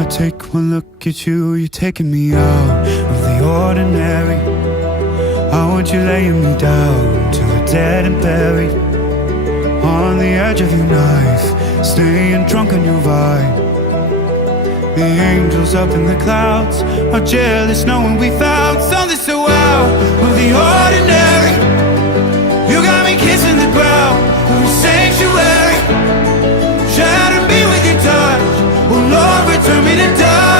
I take one look at you, you're taking me out of the ordinary. I want you laying me down to a dead and buried, on the edge of your knife, staying drunk on your vibe. The angels up in the clouds are jealous knowing we found something so out of the ordinary. You got me kissing the ground, every sanctuary.